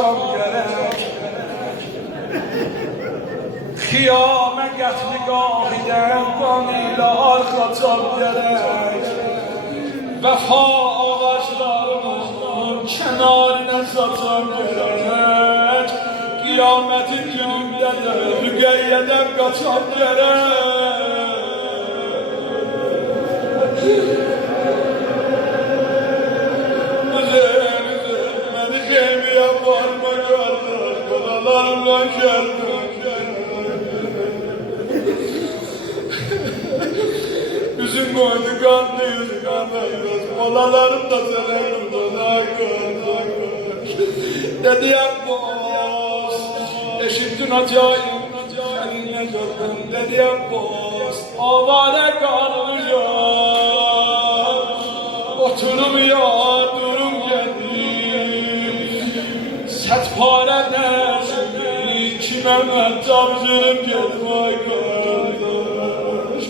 kaçam gerek. Kıyamet nigahiden kaniler kaçam gerek. Vefa ağaçlarının kenarına saçam gerek. Kıyametin gününde de Rügeyyeden kaçam gerek. Beni gemiye varma geldim, kodalarla geldim. Yüzün koydu kanlı yüzü kanlı yüz, kolalarım da severim dolar. Dedi Abbas, eşittin acayip, seninle gördüm. Dedi Abbas, avare kalacağım, oturum ya durum geldim. Set pare dersin, kime mehtapcırım geldim ay kardeş.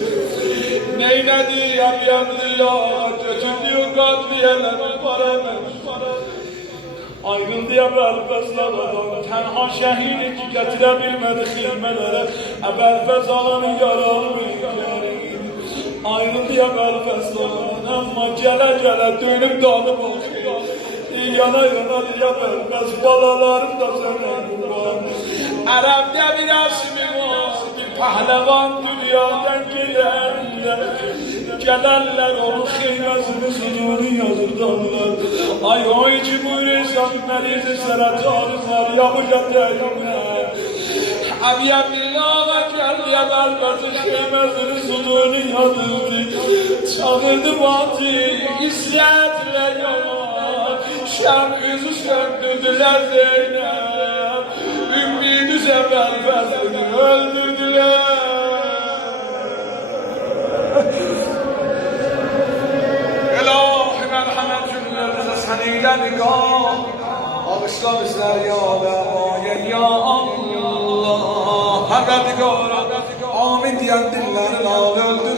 Neyledi yandı ya, götürdüğü katliyeler paramı. Ayrıldı ya Belfez'den adam, tenha şehidi ki getirebilmedi hilmelere. Belfez alanı yaralı büyüklerin. Ayrıldı ya Belfez'den ama gele dönüp dalı bakıyor. Yana diye Belfez, balalarım da senin var. Arap'ta bir asmi var, bir pehlevan dünyadan gelenler onun kıymesini sınırını yazırdanlar. Ay o içi buyursan merizi seratanlar yapacak değiller. Abiye billaha geldi ya Belfez'in kıymesini sınırını yazırdı. Çağırdı batı isyatle yalan. Şam yüzü söndürdüler Zeynep. Ümmü Belfez'ini öldürdüler. İlahi merhamet cümlemize seninle nigah. Alışla bizler ya Leva'ya ya Allah. Hakkı digara amin diyen dillerin al öldü.